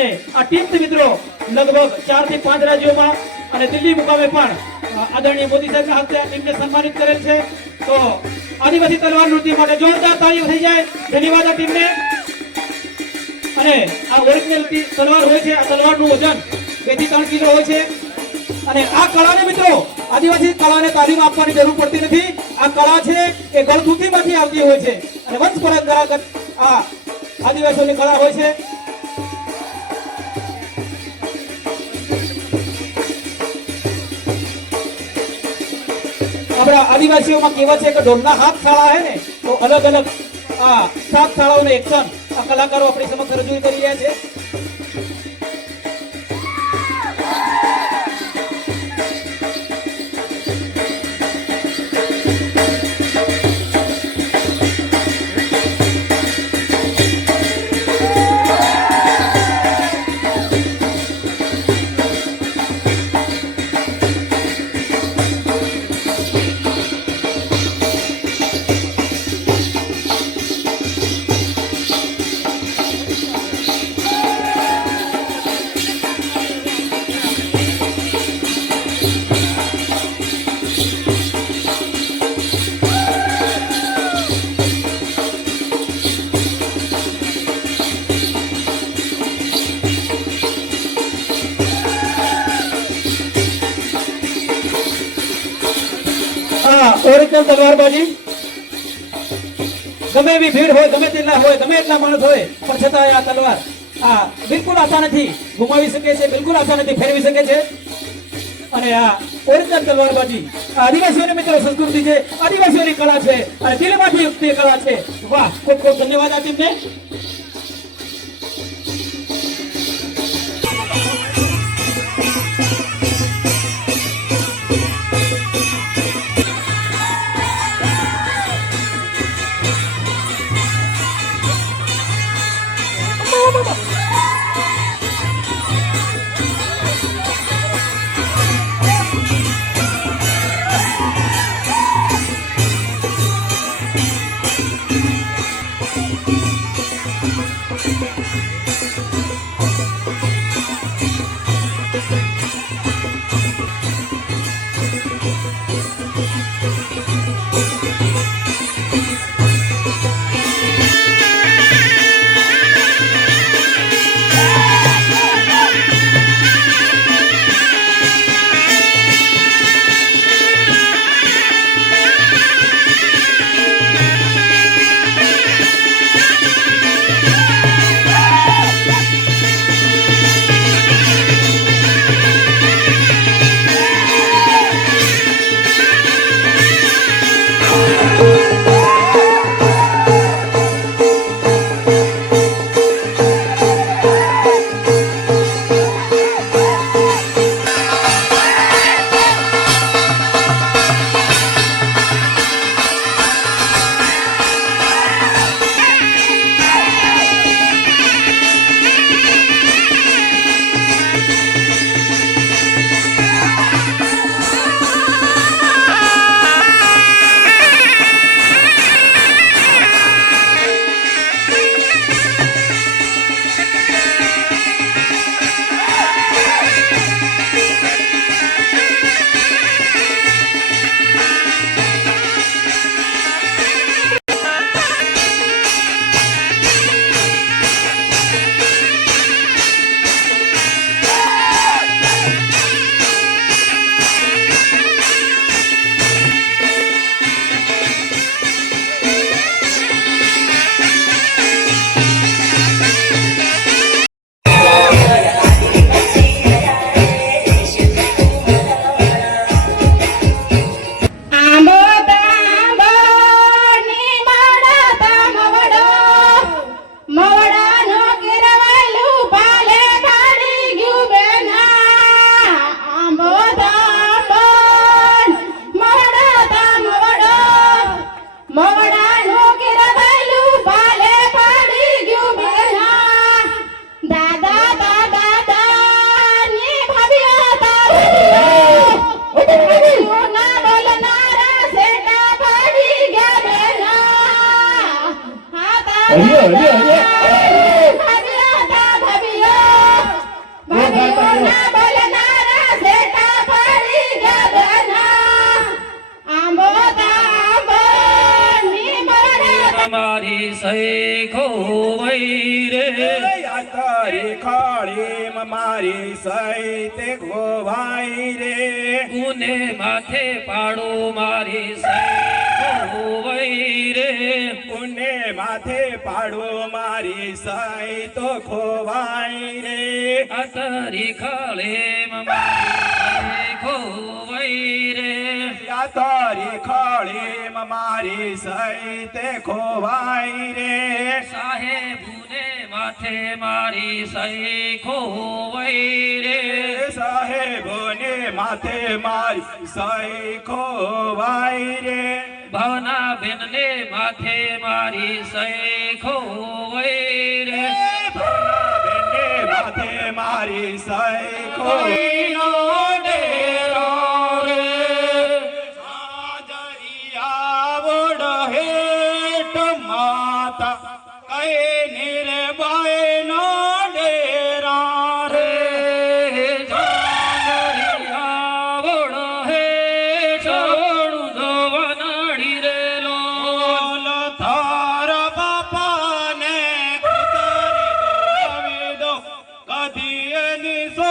અને આ ટીમ મિત્રો લગભગ 4 થી 5 રાજ્યોમાં અને દિલ્હી મુકામે પણ આદરણીય મોદી સાહેબના હસ્તે આ ટીમને સન્માનિત કરેલ છે. તો આદિવાસી તલવાર નૃત્ય માટે જોરદાર તાળીઓ થઈ જાય. ધન્યવાદ આ ટીમને. અને આ ઓરિજિનલ તલવાર હોય છે. આ તલવારનું વજન 2 થી 3 કિલો હોય છે. અને આ કળાને મિત્રો આદિવાસી કળાને તાલીમ આપવાની જરૂર પડતી નથી. આ કળા છે એ ગળથૂથીમાંથી આવતી હોય છે અને વંશ પરંપરાગત આ આદિવાસીઓની કળા હોય છે. આપણા આદિવાસીઓમાં કહેવત છે કે ઢોલના હાથ શાળા હે ને તો અલગ અલગ આ 7 શાળાઓનું એક્શન આ કલાકારો આપણી સમક્ષ રજૂ કરી રહ્યા છે. ઓરિજિનલ તલવારબાજી ગમે એવી ભીડ હોય, ગમે તેટલા હોય, ગમે એટલા માણસ હોય, પણ છતાં આ તલવાર બિલકુલ આશા નથી ગુમાવી શકે છે, બિલકુલ આશા નથી ફેરવી શકે છે. અને આ ઓરિજિનલ તલવારબાજી આદિવાસીઓની મિત્રો સંસ્કૃતિ છે, આદિવાસીઓની કળા છે અને દિલમાંથી યુક્ત કળા છે. વાહ, ખૂબ ખૂબ ધન્યવાદ આ ટીમને. હરિયો મારી સહી ખોવાઈ રે યાતરી ખાળી મારી સહી તે ખોવાઈ રે ગુને માથે પાડો મારી સહી ખોવાઈ રે પુને માથે પાડો મારી સહી તો ખોવાઈ રે અતરી ખાળે મારી સહી ખોવાઈ રે યાતરી ખાળી મારી સહી તે ખોવાઈ રે સાહેબુને માથે મારી સહી ખોવાઈ રે સાહેબોને માથે મારી સહી ખોવાઈ રે ભાવના બેનને માથે મારી સહી ખોવાઈ રે બેને માથે મારી સહી ખોવાઈ ડેરો રે સાજરિયા વડ હેઠ માતા કઈ નિર્ભય નો ડેરા રે થાર બાપાને કદી એની સો